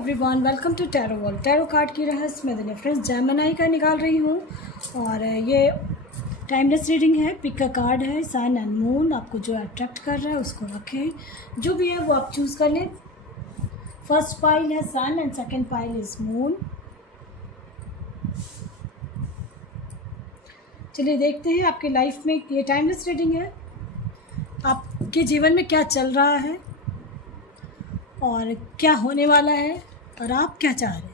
Everyone, welcome to tarot world. Tarot card की रहस्य में रेफरेंस जेमिनी का निकाल रही हूँ और ये टाइमलेस रीडिंग है। पिक का कार्ड है सन एंड मून। आपको जो अट्रैक्ट कर रहा है उसको रखें, जो भी है वो आप चूज़ कर लें। फर्स्ट पाइल है sun and second pile is moon. चलिए देखते हैं आपके लाइफ में, ये टाइमलेस रीडिंग है, आपके जीवन में क्या चल रहा है और क्या होने वाला है और आप क्या चाह रहे हैं।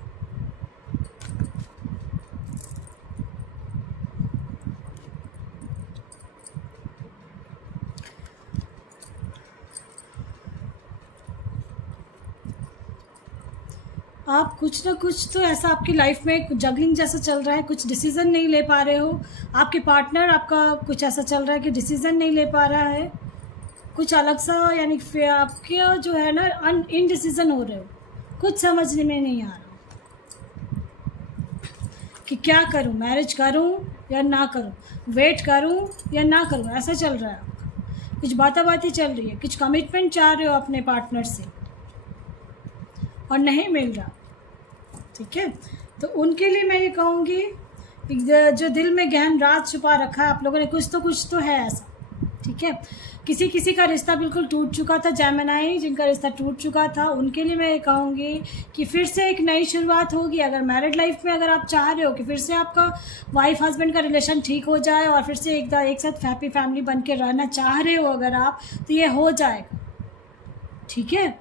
आप कुछ ना कुछ तो ऐसा आपकी लाइफ में जगलिंग जैसा चल रहा है, कुछ डिसीज़न नहीं ले पा रहे हो। आपके पार्टनर आपका कुछ ऐसा चल रहा है कि डिसीज़न नहीं ले पा रहा है, कुछ अलग सा, यानी आपके जो है ना इनडिसीज़न हो रहे हो, कुछ समझने में नहीं आ रहा कि क्या करूं, मैरिज करूं या ना करूं, वेट करूं या ना करूं, ऐसा चल रहा है आपका। कुछ बातें चल रही है, कुछ कमिटमेंट चाह रहे हो अपने पार्टनर से और नहीं मिल रहा। ठीक है, तो उनके लिए मैं ये कहूँगी, जो दिल में गहन राज छुपा रखा है आप लोगों ने, कुछ तो है ऐसा। ठीक है, किसी का रिश्ता बिल्कुल टूट चुका था, जेमिनी जिनका रिश्ता टूट चुका था, उनके लिए मैं ये कहूँगी कि फिर से एक नई शुरुआत होगी। अगर मैरिड लाइफ में अगर आप चाह रहे हो कि फिर से आपका वाइफ हस्बैंड का रिलेशन ठीक हो जाए और फिर से एक साथ हैप्पी फैमिली बन के रहना चाह रहे हो अगर आप, तो ये हो जाएगा। ठीक है,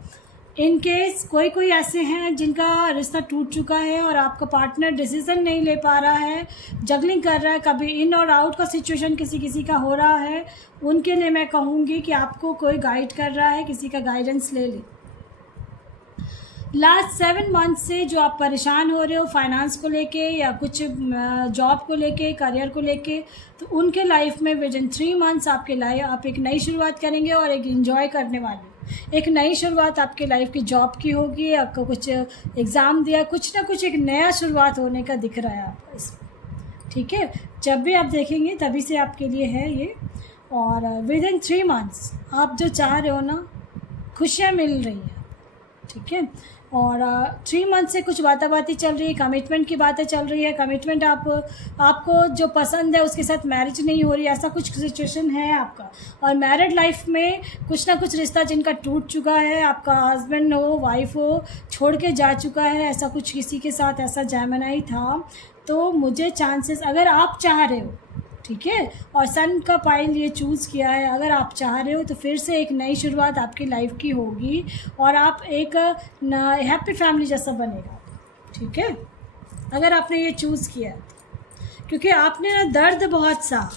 इन केस कोई ऐसे हैं जिनका रिश्ता टूट चुका है और आपका पार्टनर डिसीजन नहीं ले पा रहा है, जगलिंग कर रहा है, कभी इन और आउट का सिचुएशन किसी का हो रहा है, उनके लिए मैं कहूँगी कि आपको कोई गाइड कर रहा है, किसी का गाइडेंस ले ले। लास्ट 7 मंथ से जो आप परेशान हो रहे हो फाइनेंस को लेके या कुछ जॉब को लेके, करियर को लेके, तो उनके लाइफ में विद इन 3 मंथ्स आपके लाइफ आप एक नई शुरुआत करेंगे और एक एंजॉय करने वाले। एक नई शुरुआत आपके लाइफ की जॉब की होगी, आपको कुछ एग्ज़ाम दिया, कुछ ना कुछ एक नया शुरुआत होने का दिख रहा है आपको इसमें। ठीक है, जब भी आप देखेंगे तभी से आपके लिए है ये। और विद इन 3 मंथ्स आप जो चाह रहे हो ना, खुशियाँ मिल रही हैं। ठीक है, और 3 मंथ से कुछ बातें चल रही है, कमिटमेंट की बातें चल रही है। कमिटमेंट आपको जो पसंद है उसके साथ मैरिज नहीं हो रही, ऐसा कुछ सिचुएशन है आपका। और मैरिड लाइफ में कुछ ना कुछ रिश्ता जिनका टूट चुका है, आपका हस्बैंड हो, वाइफ हो, छोड़ के जा चुका है, ऐसा कुछ किसी के साथ ऐसा जेमिनी था। तो मुझे चांसेस, अगर आप चाह रहे हो, ठीक है, और सन का पाइल ये चूज़ किया है, अगर आप चाह रहे हो तो फिर से एक नई शुरुआत आपकी लाइफ की होगी और आप एक हैप्पी फैमिली जैसा बनेगा। ठीक है, अगर आपने ये चूज़ किया है, क्योंकि आपने ना दर्द बहुत सा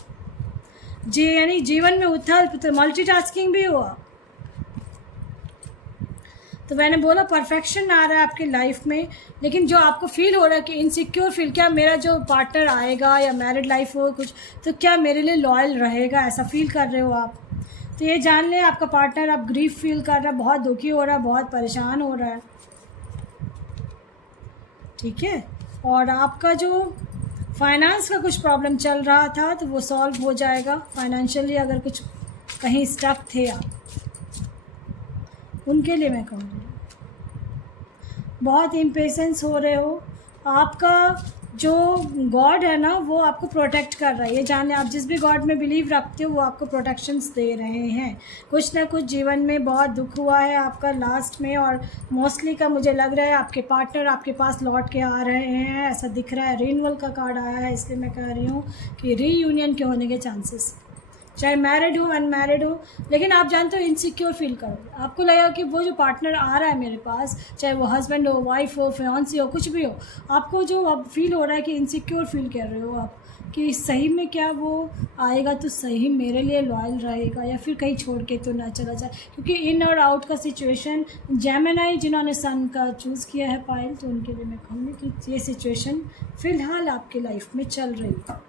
यानी जीवन में उथल, तो मल्टीटास्किंग भी हुआ। तो मैंने बोला परफेक्शन आ रहा है आपकी लाइफ में, लेकिन जो आपको फील हो रहा है कि इनसिक्योर फील, क्या मेरा जो पार्टनर आएगा या मैरिड लाइफ हो कुछ, तो क्या मेरे लिए लॉयल रहेगा, ऐसा फील कर रहे हो आप। तो ये जान लें आपका पार्टनर आप ग्रीफ फील कर रहा है, बहुत दुखी हो रहा है, बहुत परेशान हो रहा है। ठीक है, और आपका जो फाइनेंस का कुछ प्रॉब्लम चल रहा था तो वो सॉल्व हो जाएगा फाइनेंशियली। अगर कुछ कहीं स्टक थे आप, उनके लिए मैं कहूँगी बहुत इम्पेशेंस हो रहे हो। आपका जो गॉड है ना वो आपको प्रोटेक्ट कर रहा है, ये जाने आप जिस भी गॉड में बिलीव रखते हो वो आपको प्रोटेक्शंस दे रहे हैं। कुछ ना कुछ जीवन में बहुत दुख हुआ है आपका लास्ट में, और मोस्टली का मुझे लग रहा है आपके पार्टनर आपके पास लौट के आ रहे हैं, ऐसा दिख रहा है। रिन्यूअल का कार्ड आया है, इसलिए मैं कह रही हूँ कि रीयूनियन के होने के चांसेस, चाहे मैरिड हो अनमैरिड हो। लेकिन आप जानते हो इनसिक्योर फील करोगे, आपको लगेगा कि वो जो पार्टनर आ रहा है मेरे पास, चाहे वो हस्बैंड हो, वाइफ हो, फियांसी हो, कुछ भी हो, आपको जो अब फील हो रहा है कि इनसिक्योर फील कर रहे हो आप कि सही में क्या वो आएगा तो सही मेरे लिए लॉयल रहेगा या फिर कहीं छोड़ के तो ना चला जाए। क्योंकि इन और आउट का सिचुएशन, जेमिनी जिन्होंने सन का चूज़ किया है पाइल, तो उनके लिए मैं कहूँगी कि ये सिचुएशन फ़िलहाल आपकी लाइफ में चल रही है।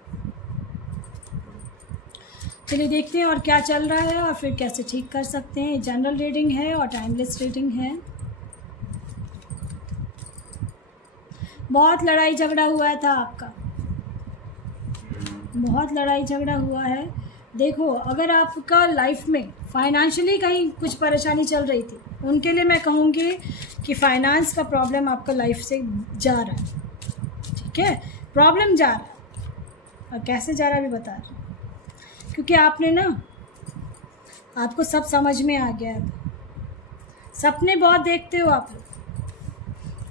चलिए देखते हैं और क्या चल रहा है और फिर कैसे ठीक कर सकते हैं। जनरल रीडिंग है और टाइमलेस रीडिंग है। बहुत लड़ाई झगड़ा हुआ था आपका, बहुत लड़ाई झगड़ा हुआ है देखो, अगर आपका लाइफ में फाइनेंशियली कहीं कुछ परेशानी चल रही थी, उनके लिए मैं कहूँगी कि फाइनेंस का प्रॉब्लम आपका लाइफ से जा रहा है, ठीक है, प्रॉब्लम जा रहा है। और कैसे जा रहा है अभी बता रही हूँ, क्योंकि आपने ना, आपको सब समझ में आ गया है। सपने बहुत देखते हो आप लोग,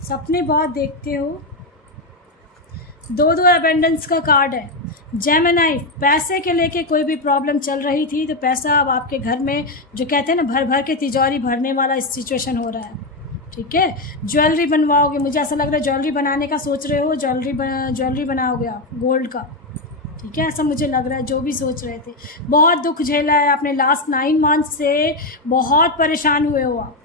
सपने बहुत देखते हो। 2 एबेंडेंस का कार्ड है। जेमिनी, पैसे के लेके कोई भी प्रॉब्लम चल रही थी तो पैसा अब आपके घर में, जो कहते हैं ना, भर भर के तिजोरी भरने वाला इस सिचुएशन हो रहा है, ठीक है। ज्वेलरी बनवाओगे, मुझे ऐसा लग रहा है ज्वेलरी बनाने का सोच रहे हो, ज्वेलरी बनाओगे आप गोल्ड का, ठीक है, ऐसा मुझे लग रहा है। जो भी सोच रहे थे, बहुत दुख झेला है आपने लास्ट 9 मंथ से, बहुत परेशान हुए हो आप,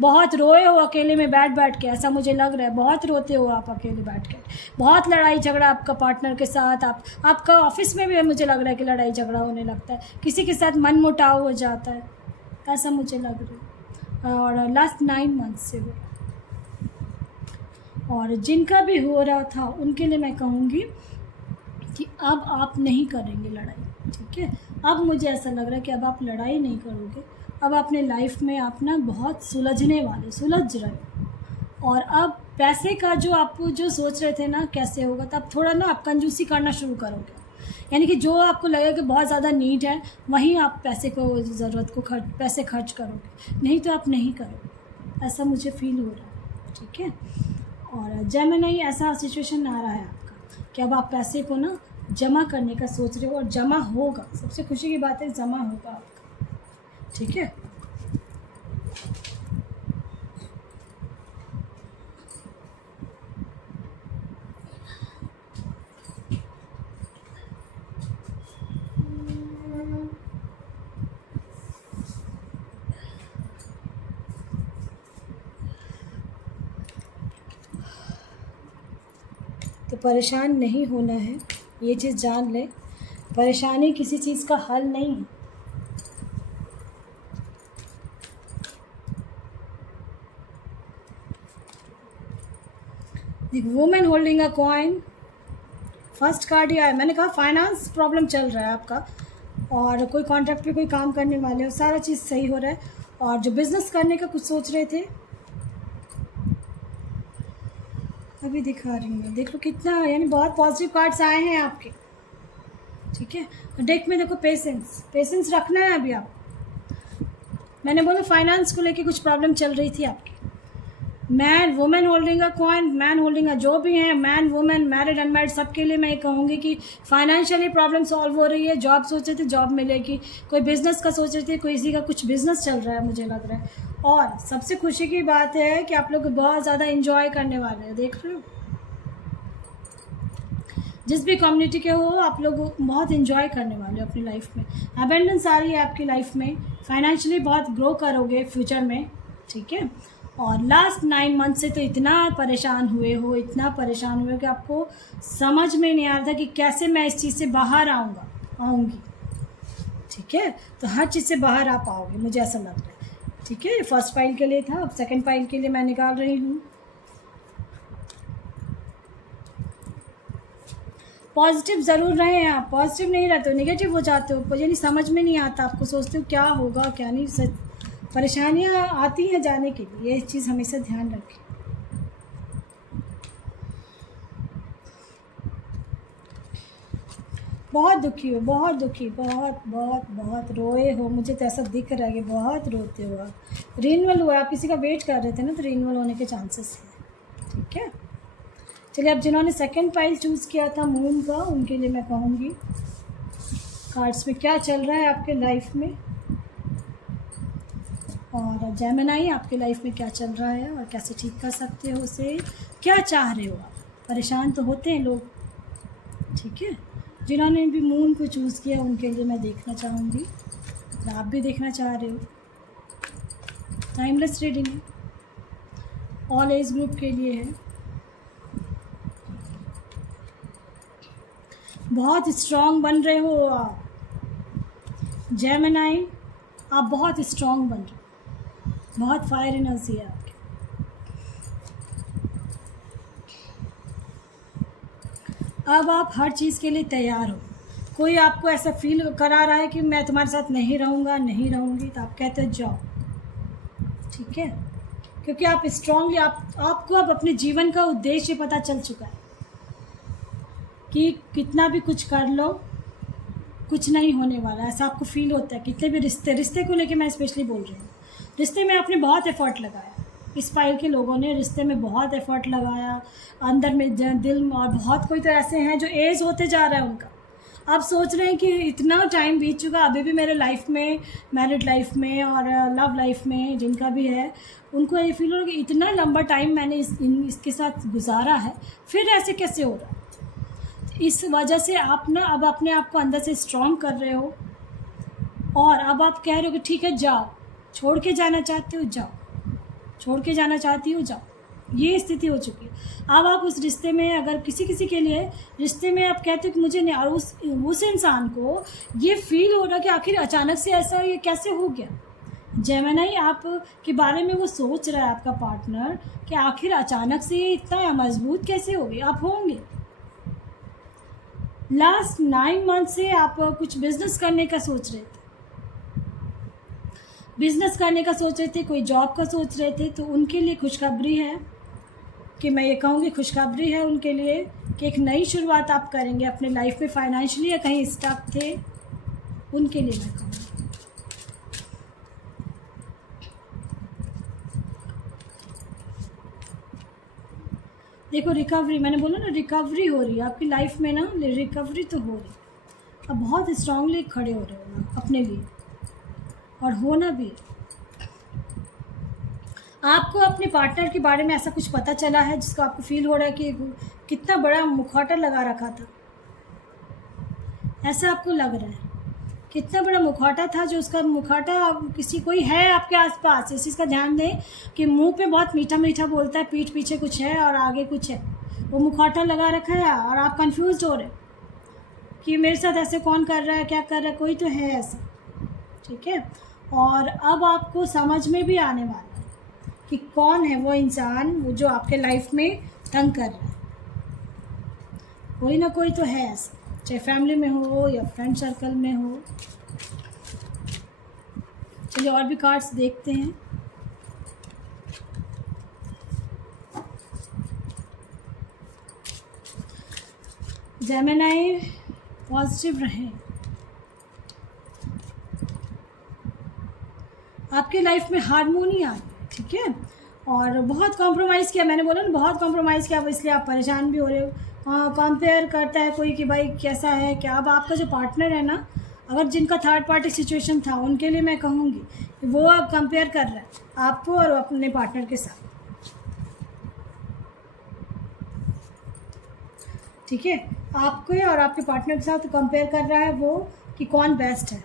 बहुत रोए हो अकेले में बैठ बैठ के, ऐसा मुझे लग रहा है। बहुत रोते हो आप अकेले बैठ के, बहुत लड़ाई झगड़ा आपका पार्टनर के साथ, आपका ऑफिस में भी मुझे लग रहा है कि लड़ाई झगड़ा होने लगता है, किसी के साथ मन मुटाव हो जाता है, ऐसा मुझे लग रहा है। और लास्ट 9 मंथ से हो, और जिनका भी हो रहा था उनके लिए मैं कहूँगी कि अब आप नहीं करेंगे लड़ाई, ठीक है। अब मुझे ऐसा लग रहा है कि अब आप लड़ाई नहीं करोगे। अब अपने लाइफ में आप ना बहुत सुलझ रहे हो। और अब पैसे का जो आप जो सोच रहे थे ना कैसे होगा, तो अब थोड़ा ना आप कंजूसी करना शुरू करोगे, यानी कि जो आपको लगेगा कि बहुत ज़्यादा नीड है वहीं आप पैसे को, ज़रूरत को पैसे खर्च करोगे, नहीं तो आप नहीं करोगे, ऐसा मुझे फील हो रहा है, ठीक है। और जेमिनी, ऐसा सिचुएशन आ रहा है आपका कि अब आप पैसे को ना जमा करने का सोच रहे हो, और जमा होगा। सबसे खुशी की बात है, जमा होगा आपका, ठीक है। तो परेशान नहीं होना है, ये चीज़ जान ले, परेशानी किसी चीज़ का हल नहीं है। Women holding a coin, first card ही आया। मैंने कहा फाइनेंस प्रॉब्लम चल रहा है आपका, और कोई कॉन्ट्रैक्ट पे कोई काम करने वाले हो, सारा चीज़ सही हो रहा है। और जो बिज़नेस करने का कुछ सोच रहे थे, अभी दिखा रही हूँ, देख लो कितना, यानी बहुत पॉजिटिव कार्ड्स आए हैं आपके, ठीक है। डेक में देखो पेशेंस रखना है अभी आप। मैंने बोला फाइनेंस को लेके कुछ प्रॉब्लम चल रही थी आपकी। Man, women holding a coin, man holding a, जो भी हैं, मैन वुमेन, मैरिड अनमैरिड, सबके लिए मैं ये कहूँगी कि फाइनेंशियली प्रॉब्लम सॉल्व हो रही है। जॉब सोचे थे जॉब मिलेगी, कोई बिज़नेस का सोच रहे थे, किसी का कुछ बिज़नेस चल रहा है मुझे लग रहा है। और सबसे खुशी की बात है कि आप लोग बहुत ज़्यादा इंजॉय करने वाले हैं, देख रहे हो, जिस भी कम्युनिटी के हो आप लोग बहुत इन्जॉय करने वाले हो अपनी लाइफ में। अबेंडेंस आ रही है आपकी लाइफ में, फाइनेंशियली बहुत ग्रो करोगे फ्यूचर में, ठीक है। और लास्ट 9 मंथ से तो इतना परेशान हुए हो कि आपको समझ में नहीं आ रहा था कि कैसे मैं इस चीज़ से बाहर आऊँगी, ठीक है। तो हर चीज़ से बाहर आ पाओगे, मुझे ऐसा लग रहा है, ठीक है। फर्स्ट फाइल के लिए था, अब सेकेंड फाइल के लिए मैं निकाल रही हूँ। पॉजिटिव ज़रूर रहे हैं आप, पॉजिटिव नहीं रहते हो, नेगेटिव हो जाते हो, यानी समझ में नहीं आता आपको, सोचते हो क्या होगा क्या नहीं। परेशानियाँ आती हैं जाने के लिए, ये चीज़ हमेशा ध्यान रखें। बहुत दुखी हो, बहुत दुखी, बहुत बहुत बहुत रोए हो, मुझे तो ऐसा दिख रहा है कि बहुत रोते हो आप। रिन्यूअल हुआ, आप किसी का वेट कर रहे थे ना, तो रिन्यूअल होने के चांसेस हैं, ठीक है। चलिए, अब जिन्होंने सेकंड फाइल चूज़ किया था मून का, उनके लिए मैं कहूँगी कार्ड्स में क्या चल रहा है आपके लाइफ में, और जेमिनी आपके लाइफ में क्या चल रहा है और कैसे ठीक कर सकते हो उसे, क्या चाह रहे हो आप। परेशान तो होते हैं लोग, ठीक है। जिन्होंने भी मून को चूज़ किया उनके लिए मैं देखना चाहूँगी, आप भी देखना चाह रहे हो। टाइमलेस रीडिंग है, ऑल एज ग्रुप के लिए है। बहुत स्ट्रॉन्ग बन रहे हो आप जेमिनी, आप बहुत स्ट्रॉन्ग बन रहे हो, बहुत फायर एनर्जी है आपकी। अब आप हर चीज़ के लिए तैयार हो, कोई आपको ऐसा फील करा रहा है कि मैं तुम्हारे साथ नहीं रहूँगा, नहीं रहूँगी, तो आप कहते हो जाओ, ठीक है, क्योंकि आप स्ट्रांगली आपको अब अपने जीवन का उद्देश्य पता चल चुका है कि कितना भी कुछ कर लो कुछ नहीं होने वाला, ऐसा आपको फील होता है। कितने भी रिश्ते को लेके मैं स्पेशली बोल रही हूँ, रिश्ते में आपने बहुत एफर्ट लगाया, इस फाइल के लोगों ने रिश्ते में बहुत एफर्ट लगाया, अंदर में दिल में, और बहुत कोई तो ऐसे हैं जो एज होते जा रहा है उनका, आप सोच रहे हैं कि इतना टाइम बीत चुका, अभी भी मेरे लाइफ में, मैरिड लाइफ में और लव लाइफ में जिनका भी है, उनको ये फील हो रहा है कि इतना लंबा टाइम मैंने इसके साथ गुजारा है, फिर ऐसे कैसे हो रहा है। इस वजह से आप ना अब अपने आप को अंदर से स्ट्रॉन्ग कर रहे हो, और अब आप कह रहे हो कि ठीक है जाओ, छोड़ के जाना चाहते हो जाओ, छोड़ के जाना चाहती हो जाओ, ये स्थिति हो चुकी है। अब आप उस रिश्ते में, अगर किसी के लिए रिश्ते में आप कहते हो कि मुझे नहीं, और उस इंसान को ये फील हो रहा कि आखिर अचानक से ऐसा ये कैसे हो गया। जेमिनी आप के बारे में वो सोच रहा है आपका पार्टनर कि आखिर अचानक से ये इतना मजबूत कैसे हो गई। आप होंगे लास्ट 9 मंथ से आप कुछ बिजनेस करने का सोच रहे थे, बिजनेस करने का सोच रहे थे, कोई जॉब का सोच रहे थे, तो उनके लिए खुशखबरी है कि मैं ये कहूँगी खुशखबरी है उनके लिए कि एक नई शुरुआत आप करेंगे अपने लाइफ में। फाइनेंशियली या कहीं स्टक थे, उनके लिए मैं कहूँगी। देखो रिकवरी, मैंने बोला ना रिकवरी हो रही है आपकी लाइफ में ना, रिकवरी तो हो रही है। अब बहुत स्ट्रांगली खड़े हो रहे हो ना अपने लिए, और होना भी है। आपको अपने पार्टनर के बारे में ऐसा कुछ पता चला है जिसको आपको फील हो रहा है कि कितना बड़ा मुखौटा लगा रखा था, ऐसा आपको लग रहा है कितना बड़ा मुखौटा था, जो उसका मुखौटा किसी कोई है आपके आसपास। इस चीज़ का ध्यान दें कि मुंह पे बहुत मीठा मीठा बोलता है, पीठ पीछे कुछ है और आगे कुछ है, वो मुखौटा लगा रखा है, और आप कंफ्यूज हो रहे कि मेरे साथ ऐसे कौन कर रहा है, क्या कर रहा है, कोई तो है ऐसा, ठीक है। और अब आपको समझ में भी आने वाला है कि कौन है वो इंसान वो जो आपके लाइफ में तंग कर रहा है। कोई ना कोई तो है ऐसा, चाहे फैमिली में हो या फ्रेंड सर्कल में हो। चलिए और भी कार्ड्स देखते हैं। जेमिनी पॉजिटिव रहें, आपके लाइफ में हारमोनी आ रही है, ठीक है। और बहुत कॉम्प्रोमाइज़ किया, मैंने बोला ना बहुत कॉम्प्रोमाइज़ किया, अब इसलिए आप परेशान भी हो रहे हो। कंपेयर करता है कोई कि भाई कैसा है क्या। अब आपका जो पार्टनर है ना, अगर जिनका थर्ड पार्टी सिचुएशन था उनके लिए मैं कहूँगी कि वो अब कंपेयर कर रहा है आपको और अपने पार्टनर के साथ, ठीक है। आपको और आपके पार्टनर के साथ कंपेयर कर रहा है वो कि कौन बेस्ट है,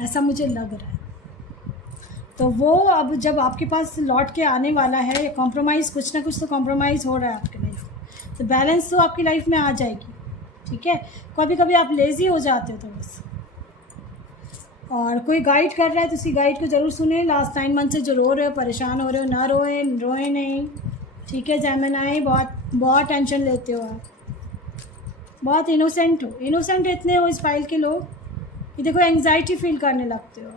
ऐसा मुझे लग रहा है। तो वो अब जब आपके पास लौट के आने वाला है, कॉम्प्रोमाइज़ कुछ ना कुछ तो कॉम्प्रोमाइज़ हो रहा है आपकी लाइफ में, तो बैलेंस तो आपकी लाइफ में आ जाएगी, ठीक है। कभी कभी आप लेज़ी हो जाते हो तो बस, और कोई गाइड कर रहा है तो उसी गाइड को ज़रूर सुने। लास्ट 9 मंथ से जो रो रहे हो, परेशान हो रहे हो, ना रोए नहीं, ठीक है। जेमिनी बहुत टेंशन लेते हो आप, बहुत इनोसेंट हो, इनोसेंट इतने हो इस फाइल के लोग कि देखो एंग्जाइटी फील करने लगते हो।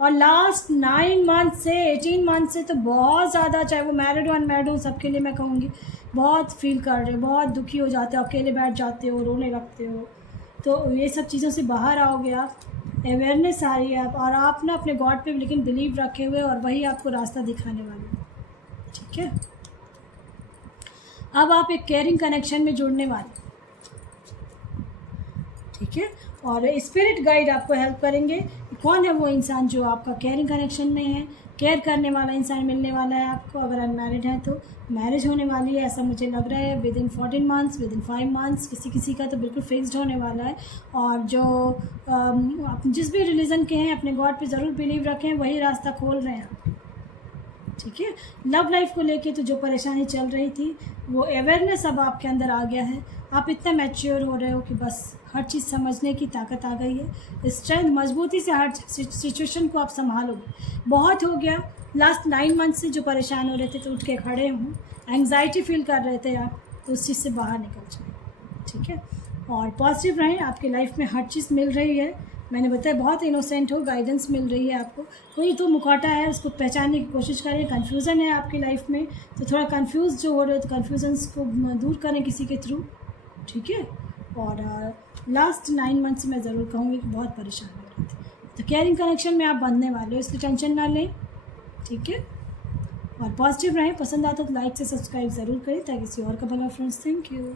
और लास्ट 9 मंथ से 18 मंथ से तो बहुत ज़्यादा, चाहे वो मैरिड हो अनमैरिड हो, सबके लिए मैं कहूँगी बहुत फील कर रहे हो, बहुत दुखी हो जाते हो, अकेले बैठ जाते हो, रोने लगते हो। तो ये सब चीज़ों से बाहर आओगे आप, अवेयरनेस आ रही है आप, और आप ना अपने गॉड पे लेकिन बिलीव रखे हुए, और वही आपको रास्ता दिखाने वाले हैं, ठीक है। अब आप एक केयरिंग कनेक्शन में जुड़ने वाले, ठीक है। और स्पिरिट गाइड आपको हेल्प करेंगे। कौन है वो इंसान जो आपका केयरिंग कनेक्शन में है, केयर करने वाला इंसान मिलने वाला है आपको। अगर अनमैरिड है तो मैरिज होने वाली है, ऐसा मुझे लग रहा है with in 14 months, with in 5 months, किसी का तो बिल्कुल फिक्स्ड होने वाला है। और जो जिस भी रिलीजन के हैं अपने गॉड पे ज़रूर बिलीव रखें, वही रास्ता खोल रहे हैं आप, ठीक है। लव लाइफ को लेके तो जो परेशानी चल रही थी वो अवेयरनेस अब आपके अंदर आ गया है, आप इतना मैच्योर हो रहे हो कि बस हर चीज़ समझने की ताकत आ गई है, स्ट्रेंथ, मजबूती से हर सिचुएशन को आप संभालोगे। बहुत हो गया, लास्ट 9 मंथ से जो परेशान हो रहे थे तो उठ के खड़े हूँ, एंग्जाइटी फील कर रहे थे आप, तो उस चीज़ से बाहर निकल जाए, ठीक है। और पॉजिटिव रहें, आपकी लाइफ में हर चीज़ मिल रही है। मैंने बताया बहुत इनोसेंट हो, गाइडेंस मिल रही है आपको। कोई तो मुखौटा है, उसको पहचानने की कोशिश करें। कन्फ्यूज़न है आपकी लाइफ में तो थोड़ा कन्फ्यूज़ जो हो रहे हो तो कन्फ्यूज़न्स को दूर करें किसी के थ्रू, ठीक है। और लास्ट 9 मंथ से मैं ज़रूर कहूँगी कि बहुत परेशान हो रही थी, तो केयरिंग कनेक्शन में आप बनने वाले हो, इसकी टेंशन ना लें, ठीक है। और पॉजिटिव रहें, पसंद आता तो लाइक से सब्सक्राइब ज़रूर करें ताकि किसी और का भला। Friends, thank you.